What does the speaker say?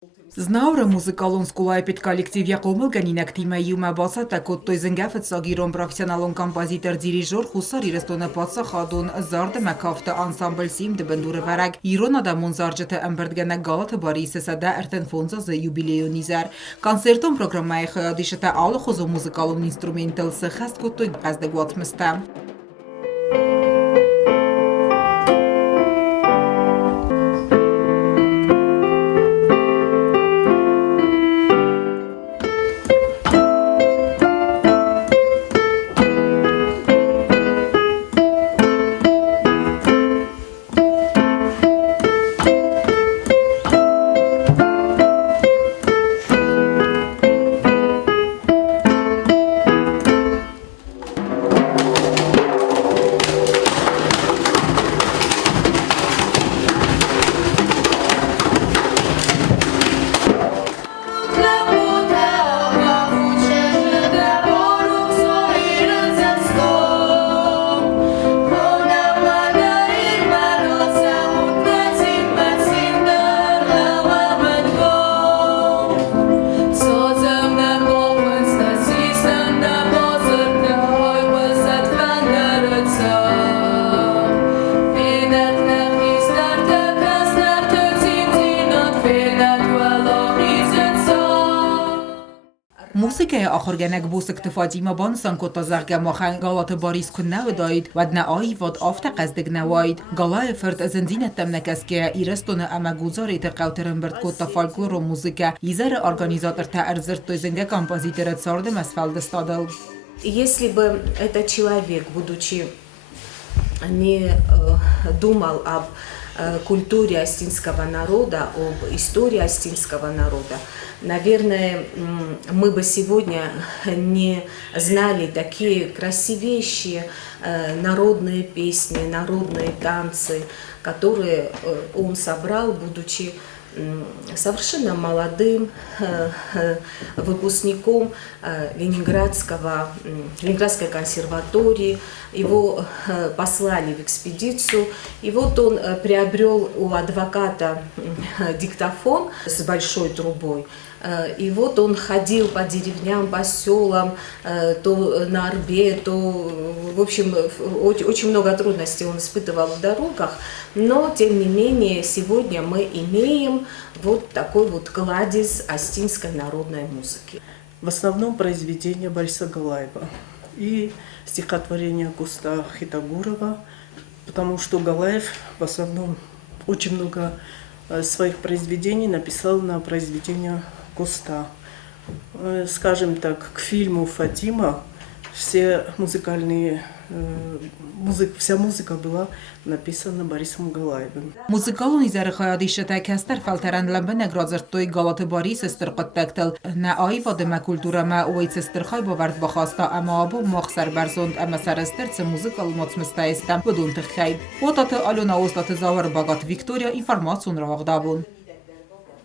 Znaure muzikալոն коллектив Якомыл ганинак тимայում բասատա կոտտոյ զնգաֆը ծագիրոն պրոֆեսիոնալոն կամպազիտր դիրիժոր խուսար իրստոնը պացա խադուն զարդը մակավտը անսամբլ սիմ դբնդուրը վարակ իրոն ադամոն զարջըթը ըմբրդգանա գալաթը բարի սեսադա ըրտեն ֆոնզա զը юбилейոնիզար կոնցերտոն պրոգրամմայ խյադիշըտը ալը խոզո մուզիկալոն ինստրումենտալ սխաստ կոտտոյ բղազդգված մստա Մուսիկայի ախորգանակ բուսիկ տվադիմը բան սանկոտազարգա մոխան գալատը բարիս քննավը դայդ վադնա այ վad ավտա qəzdգնավայդ գալայը ֆրտ զնդինը տեմնակասկե իրստոնը ամագուզարի տყավտերն բրտկոտա ֆոլկլորո մузыка изара организатор та эрзертой зенга композитора цардем асфальдестадал. Если бы этот человек, будучи не думал об культуре астинского народа, об истории астинского народа, наверное, мы бы сегодня не знали такие красивейшие народные песни, народные танцы, которые он собрал, будучи совершенно молодым выпускником Ленинградской консерватории. Его послали в экспедицию, и вот он приобрел у адвоката диктофон с большой трубой. И вот он ходил по деревням, по селам, то на Орбе, то, в общем, очень много трудностей он испытывал в дорогах, но, тем не менее, сегодня мы имеем вот такой вот кладезь астинской народной музыки. В основном произведения Бориса Галаева и стихотворения Куста Хитагурова, потому что Галаев в основном очень много своих произведений написал на произведения Куста. Скажем так, к фильму «Фатима» вся музыка была написана Борисом Галаевым. Музыкалон изары хаядишата кастер фалтеран ламбен гразертой галаты Борис эстирқаттактал на айвадема культурама уйцестирхай бавард бахаста ама абу махсар барзонд ама сарастерце музыкал моцместаистам будун тхай. Вот это алюна остаты завар багат Виктория информацию нравагдабун.